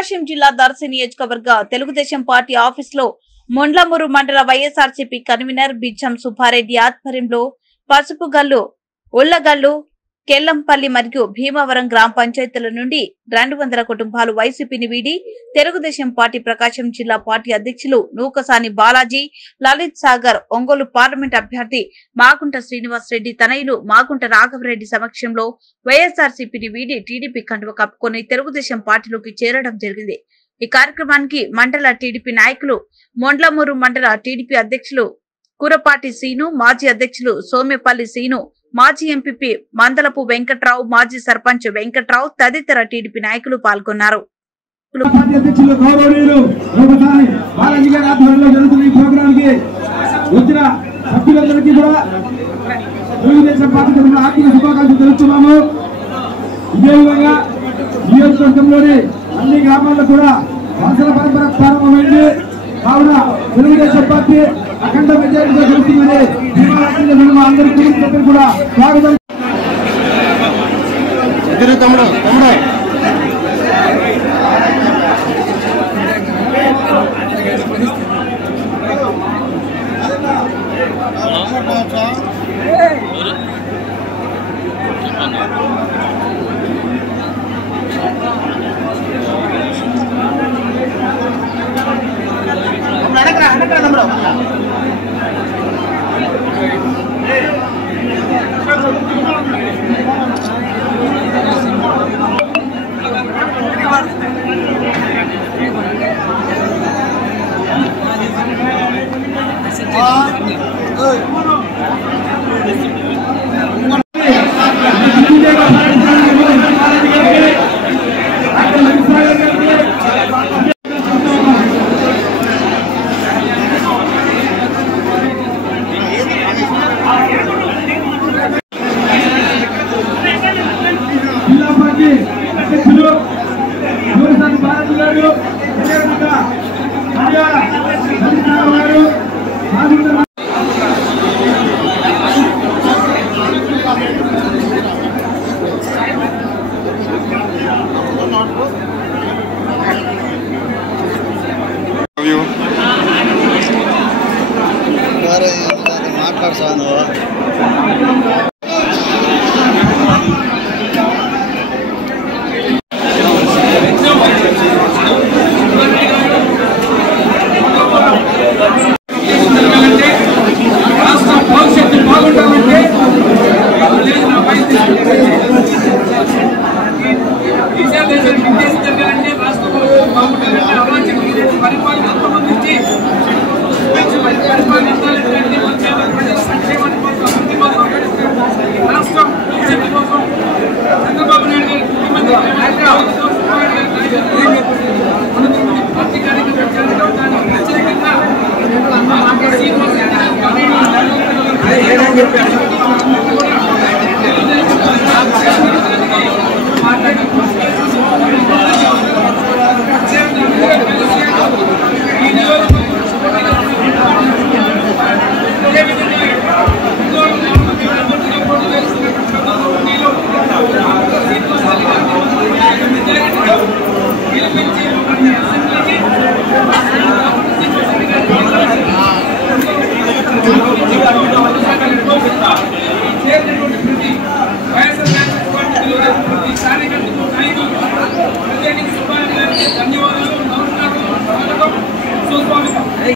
ప్రకాశం జిల్లా దర్శి నియోజకవర్గ తెలుగుదేశం పార్టీ ఆఫీసులో మొండ్లమూరు మండల వైఎస్ఆర్సీపీ కన్వీనర్ బిచ్చం సుబ్బారెడ్డి ఆధ్వర్యంలో పసుపుగల్లు, ఉల్లగల్లు, కెల్లంపల్లి మరియు భీమవరం గ్రామ పంచాయతీల నుండి 200 కుటుంబాలు వైసీపీని వీడి తెలుగుదేశం పార్టీ ప్రకాశం జిల్లా పార్టీ అధ్యక్షులు నూకసాని బాలాజీ, లలిత్ సాగర్, ఒంగోలు పార్లమెంట్ అభ్యర్థి మాగుంట శ్రీనివాస్ రెడ్డి తనయులు మాగుంట రాఘవరెడ్డి సమక్షంలో వైఎస్ఆర్సీపీని వీడి టీడీపీ కండువ కప్పుకొని తెలుగుదేశం పార్టీలోకి చేరడం జరిగింది। ఈ కార్యక్రమానికి మండల టీడీపీ నాయకులు, మొండ్లమూరు మండల టీడీపీ అధ్యక్షులు కూరపాటి సీను, మాజీ అధ్యక్షులు సోమేపల్లి సీను, మాజీ ఎంపీపీ మందలపు వెంకట్రావు, మాజీ సర్పంచ్ వెంకట్రావు తదితర టీడీపీ నాయకులు పాల్గొన్నారు। అన్ని గ్రామాల్లో కూడా వలసల పరంపర ప్రారంభమైంది కావున తెలుగుదేశం పార్టీ అఖండ విజయంతో గెలుస్తుందని అందరికీ కూడా స్వాగతం।